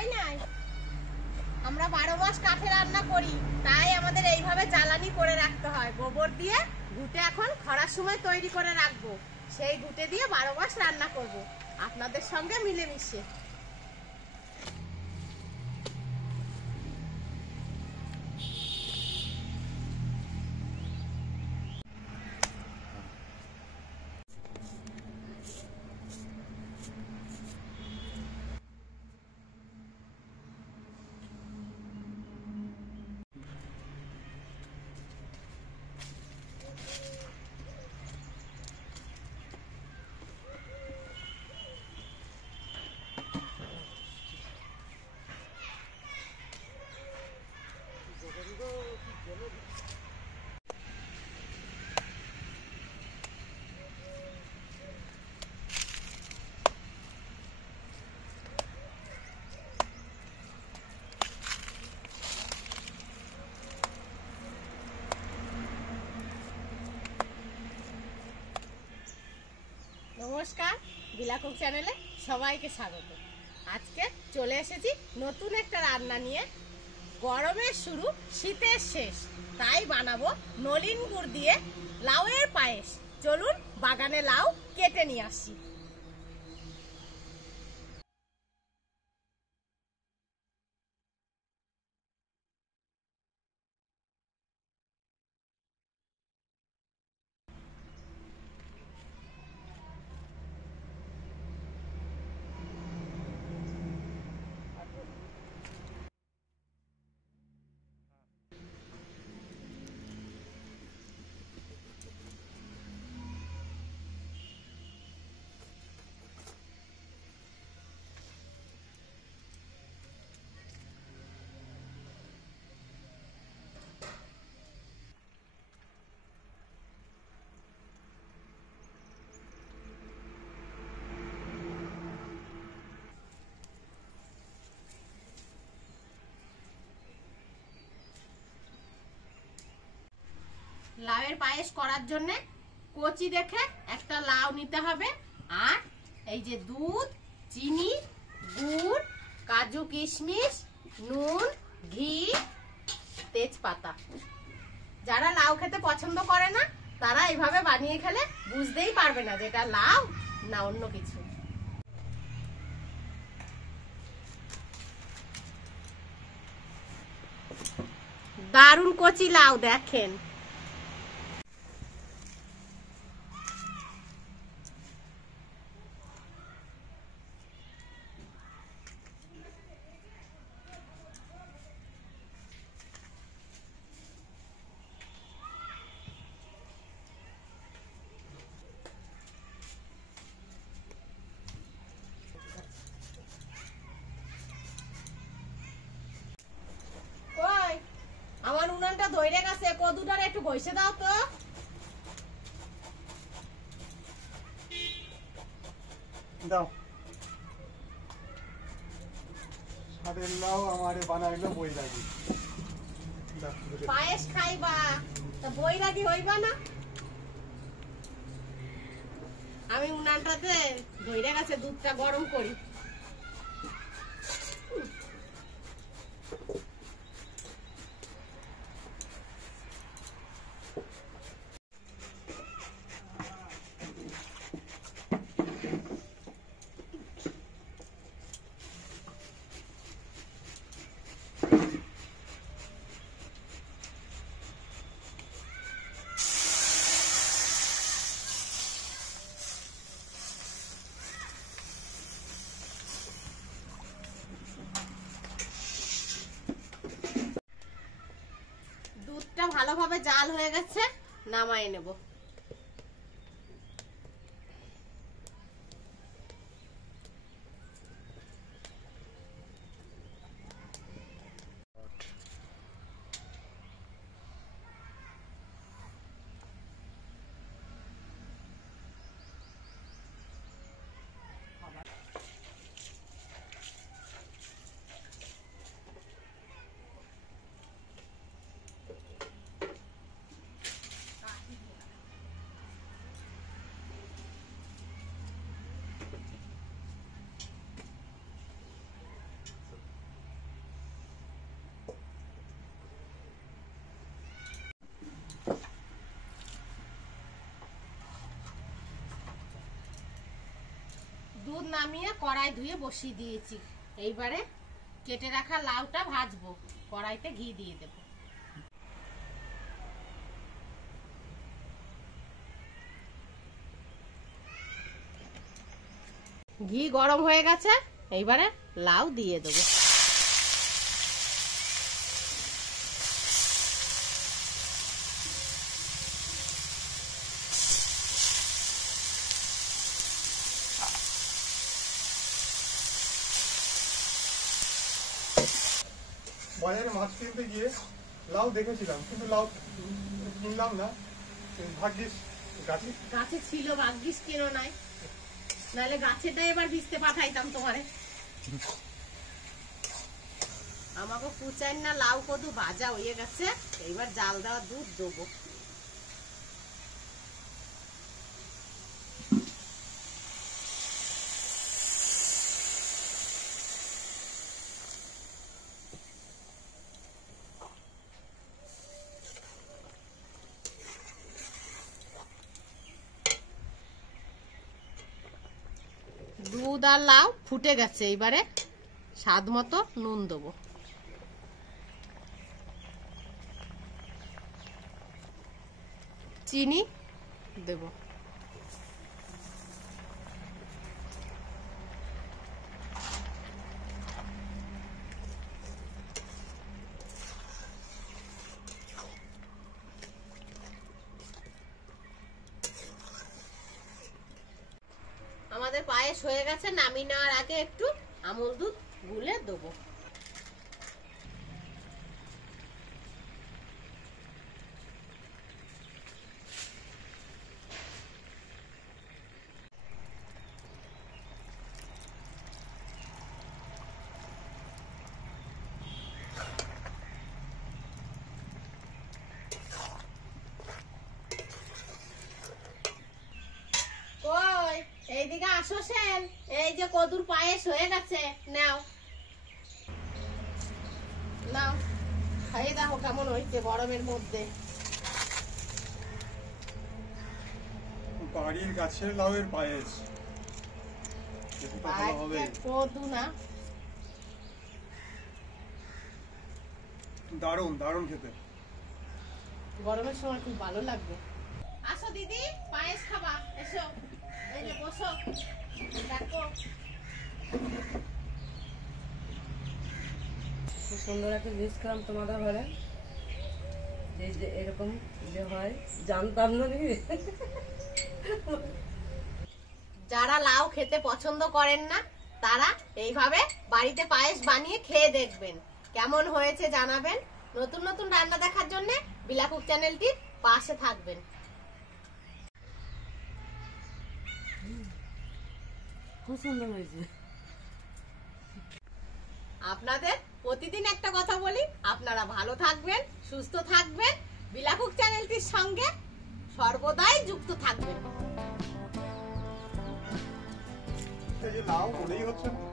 হয় নাই। আমরা 12 মাস কাঠে রান্না করি, তাই আমাদের এইভাবে জ্বালানি করে রাখতে হয়। গোবর দিয়ে ঘুটে এখন খরার সময় তৈরি করে রাখবো, সেই ঘুটে দিয়ে 12 মাস রান্না করব আপনাদের সঙ্গে মিলেমিশে। নমস্কার, বিলাকুক চ্যানেলে সবাইকে স্বাগত। আজকে চলে এসেছি নতুন একটা রান্না নিয়ে। গরমের শুরু, শীতের শেষ, তাই বানাবো নলিন গুড় দিয়ে লাউয়ের পায়েস। চলুন বাগানে লাউ কেটে নিয়ে আসি। লাউয়ের পায়েস করার জন্য কচি দেখে একটা লাউ নিতে হবে। আর এই যে দুধ, চিনি, গুড়, কাজু কিশমিশ, নুন, ঘি, তেজপাতা। যারা লাউ খেতে পছন্দ করে না তারা এইভাবে বানিয়ে খেলে বুঝতেই পারবে না যে এটা লাউ না অন্য কিছু। দারুণ কচি লাউ দেখেন। আমার উনানটা ধরে গেছে, কদুটার একটু বসে দাও তো। দাও সাদের লাউ আমারে বানাইলো বৈরাগী। পায়েস খাইবা তা বৈরাগী হইবা না? আমি উনানটাতে ধরে গেছে, দুধটা গরম করি। দুধটা ভালোভাবে জাল হয়ে গেছে, নামাই নেব। দুধ নামিয়ে কড়াই ধুয়ে বসিয়ে দিয়েছি। এইবারে কেটে রাখা লাউটা ভাজবো, কড়াইতে ঘি দিয়ে দেব। ঘি গরম হয়ে গেছে, এইবারে লাউ দিয়ে দেবো। বাজারে মাছ কিনতে গিয়ে লাউ দেখেছিলাম, কিন্তু লাউ কিনলাম না। ভাগ্যিস গাছে ছিল, ভাগ্যিস কেন নাই, নাহলে গাছেটা এবার ভিজতে পাঠাইতাম তোমারে। আমাকে কুচাই না লাউ কদু ভাজা হয়ে গেছে, এইবার জাল দেওয়া দুধ দেবো। দুধ আর লাউ ফুটে গেছে, এইবারে স্বাদ মতো নুন দেবো। চিনি দেব। আমাদের পায়েস হয়ে গেছে, নামিয়ে নেওয়ার আগে একটু আমুল দুধ গুলে দেবো। এইদিকে আসো সেন, এই যে কদুর পায়েস হয়ে গেছে, নাও নাও খাইয়ে দেখো কেমন হয়েছে গরমের মধ্যে। বাড়ির গাছের লাউয়ের পায়েস, কদু না, দারুণ দারুণ খেতে। গরমের সময় খুব ভালো লাগবে। আসো দিদি, পায়েস খাবা, এসো, এই যে বসো, দেখো খুব সুন্দর একটা জিনিস খেলাম তোমাদের ঘরে, যে এরকম যে হয় জানতাম না। যারা লাউ খেতে পছন্দ করেন না তারা এইভাবে বাড়িতে পায়েস বানিয়ে খেয়ে দেখবেন, কেমন হয়েছে জানাবেন। নতুন নতুন রান্না দেখার জন্য বিলা কুক চ্যানেলটির পাশে থাকবেন। খুব সুন্দর হয়েছে। আপনাদের প্রতিদিন একটা কথা বলি, আপনারা ভালো থাকবেন, সুস্থ থাকবেন, বিলা কুক চ্যানেলটির সঙ্গে সর্বদাই যুক্ত থাকবেন। এই যে লাউ মনেই হচ্ছে না।